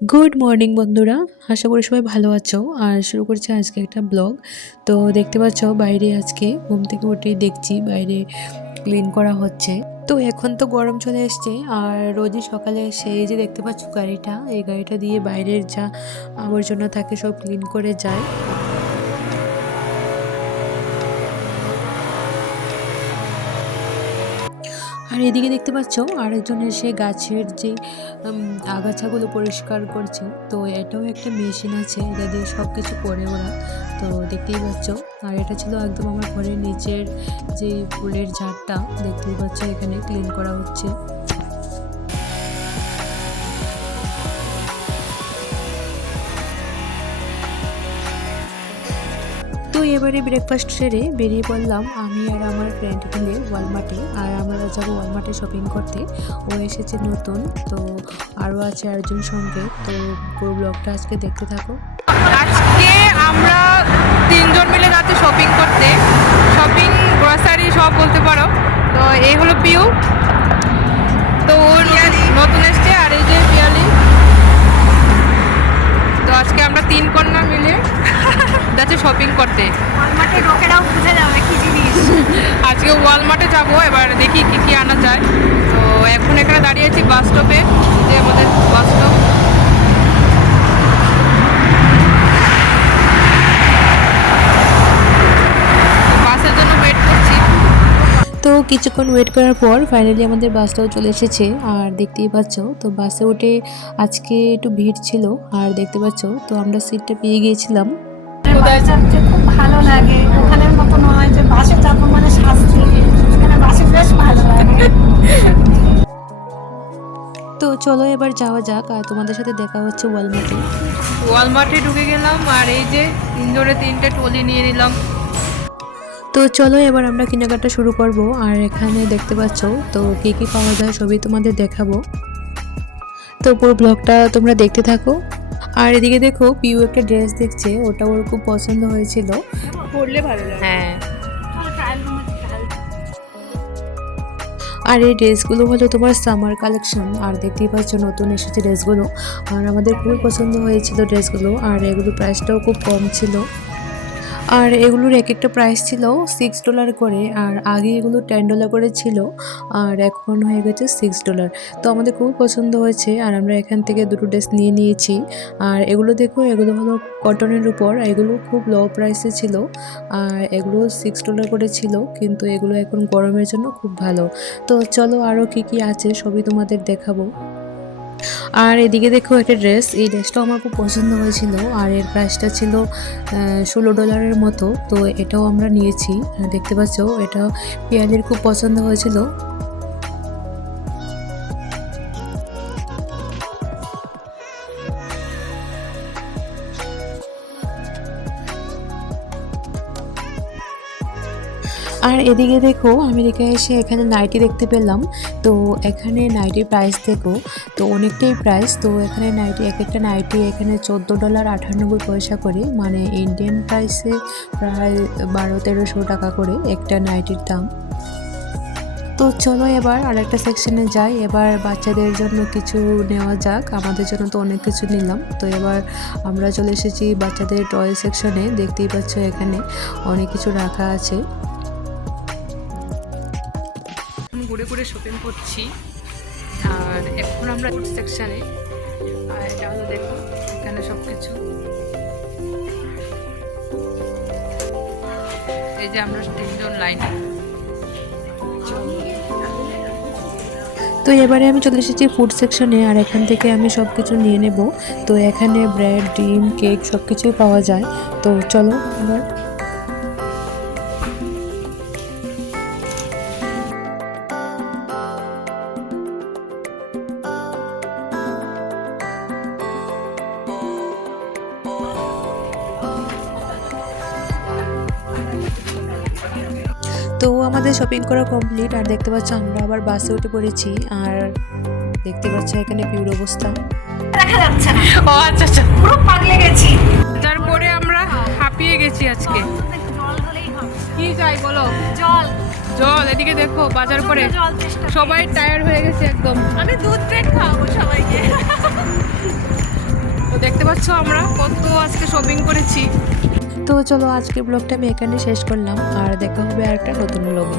Good morning বন্ধুরা, আশা করি সবাই ভালো আছো। আর শুরু করছি আজকে একটা ব্লগ। তো দেখতে পাচ্ছ বাইরে আজকে ঘুম থেকে উঠেই দেখছি বাইরে ক্লিন করা হচ্ছে। তো এখন তো গরম চলে এসছে, আর রোজই সকালে এসে এই যে দেখতে পাচ্ছ গাড়িটা, এই গাড়িটা দিয়ে বাইরের যা আবর্জনা থাকে সব ক্লিন করে যায়। আর এদিকে দেখতে পাচ্ছ আরেকজন এসে গাছের যে আগাছাগুলো পরিষ্কার করছে। তো এটাও একটা মেশিন আছে, এটা দিয়ে সব কিছু করে ওরা। তো দেখতেই পাচ্ছ। আর এটা ছিল একদম আমার ঘরের নিচের যে ফুলের ঝাড়টা, দেখতেই পাচ্ছ এখানে ক্লিন করা হচ্ছে। তো এবারে ব্রেকফাস্ট সেরে বেরিয়ে পড়লাম আমি আর আমার ফ্রেন্ড মিলে ওয়ালমার্টে। আর আমরা যাবো ওয়ালমার্টে শপিং করতে। ও এসেছে নতুন, তো আরও আছে আরেকজন সঙ্গে। তো পুরো ব্লগটা আজকে দেখতে থাকো। আজকে আমরা তিনজন মিলে যাচ্ছি শপিং করতে। শপিং গ্রসারি সব বলতে পারো। তো এই হলো পিউ, তো ওর নতুন এসছে। আর এই যে পিয়ালি। তো আজকে আমরা তিন কন্যা মিলে যাচ্ছি শপিং করতে। ওয়ালমার্টে লোকেরাও বুঝে যাবে কি জিনিস। আজকে ওয়ালমার্টে যাবো, এবার দেখি কি কি আনা যায়। তো এখন এখানে দাঁড়িয়ে আছি বাস স্টপে, যে আমাদের বাস স্টপ। বাসের জন্য ওয়েট করছি। তো কিছুক্ষণ ওয়েট করার পর ফাইনালি আমাদের বাসটাও চলে এসেছে। আর দেখতেই পাচ্ছ তো বাসে উঠে আজকে একটু ভিড় ছিল। আর দেখতে পাচ্ছ তো আমরা সিটটা পেয়ে গিয়েছিলাম। বাসে চাপতে খুব ভালো লাগে, ওখানের মতো নয় যে বাসে চাপো মানে শাস্তি। এখানে বাসে বেশ ভালো লাগে। তো চলো এবার যাওয়া যাক, আর তোমাদের সাথে দেখা হচ্ছে ওয়ালমার্টে। ওয়ালমার্টে ঢুকে গেলাম, আর এই যে তিনজনে তিনটে ট্রলি নিয়ে নিলাম। তো চলো এবার আমরা কেনাকাটা শুরু করব। আর এখানে দেখতে পাচ্ছ তো কী কী পাওয়া যায় সবই তোমাদের দেখাবো। তো পুরো ব্লগটা তোমরা দেখতে থাকো। আর এদিকে দেখো পিউ একটা ড্রেস দেখছে, ওটা ওর খুব পছন্দ হয়েছিল। পড়লে ভালো লাগে। হ্যাঁ, আর এই ড্রেসগুলো হলো তোমার সামার কালেকশন। আর দেখতেই পাচ্ছ নতুন এসেছে ড্রেসগুলো। আর আমাদের খুবই পছন্দ হয়েছিল ড্রেসগুলো। আর এগুলো প্রাইসটাও খুব কম ছিল। আর এগুলোর এক একটা প্রাইস ছিল $6 করে। আর আগে এগুলো $10 করে ছিল, আর এখন হয়ে গেছে $6। তো আমাদের খুব পছন্দ হয়েছে, আর আমরা এখান থেকে দুটো ড্রেস নিয়ে নিয়েছি। আর এগুলো দেখো, এগুলো হলো কটনের উপর, এগুলো খুব লো প্রাইসে ছিল। আর এগুলো $6 করে ছিল, কিন্তু এগুলো এখন গরমের জন্য খুব ভালো। তো চলো আরও কি কি আছে সবই তোমাদের দেখাবো। আর এদিকে দেখো একটা ড্রেস, এই ড্রেসটাও আমার খুব পছন্দ হয়েছিল। আর এর প্রাইসটা ছিল $16 মতো। তো এটাও আমরা নিয়েছি। দেখতে পাচ্ছ এটা পিয়ালির খুব পছন্দ হয়েছিল। আর এদিকে দেখো আমেরিকায় এসে এখানে নাইটি দেখতে পেলাম। তো এখানে নাইটির প্রাইস দেখো, তো অনেকটাই প্রাইস। তো এখানে নাইটি, এক একটা নাইটি এখানে $14.98 করে, মানে ইন্ডিয়ান প্রাইসে প্রায় 1200-1300 টাকা করে একটা নাইটির দাম। তো চলো এবার আরেকটা সেকশনে যাই। এবার বাচ্চাদের জন্য কিছু নেওয়া যাক, আমাদের জন্য তো অনেক কিছু নিলাম। তো এবার আমরা চলে এসেছি বাচ্চাদের টয় সেকশনে। দেখতেই পাচ্ছ এখানে অনেক কিছু রাখা আছে। ঘুরে ঘুরে শপিং করছি। আর এখন আমরা ফুড সেকশনে। আর এটা হলো দেখো, এখানে সব কিছু। এই যে আমরা তিনজন লাইনে। তো এবারে আমি চলে এসেছি ফুড সেকশনে। আর এখান থেকে আমি সব কিছু নিয়ে নেব। তো এখানে ব্রেড, ডিম, কেক সব কিছুই পাওয়া যায়। তো চলো এবার। তো আমাদের শপিং করা কমপ্লিট। আর দেখতে পাচ্ছ আমরা আবার বাসে উঠে পড়েছি। আর দেখতে পাচ্ছ এখানে পিউর অবস্থা দেখা যাচ্ছে না। ও আচ্ছা আচ্ছা, পুরো পাগলে গেছি। তারপরে আমরা হাঁপিয়ে গেছি আজকে। জল হলেই হবে। কি চাই বলো? জল জল। এদিকে দেখো বাজার করে জল চেষ্টা সবাই টায়ার্ড হয়ে গেছে একদম। আমি দুধ ব্রেড খাওয়াবো সবাইকে। পাচ্ছ আমরা কত আজকে শপিং করেছি। তো চলো আজকের ব্লগটা আমি এখানে শেষ করলাম, আর দেখা হবে আর একটা নতুন ব্লগে।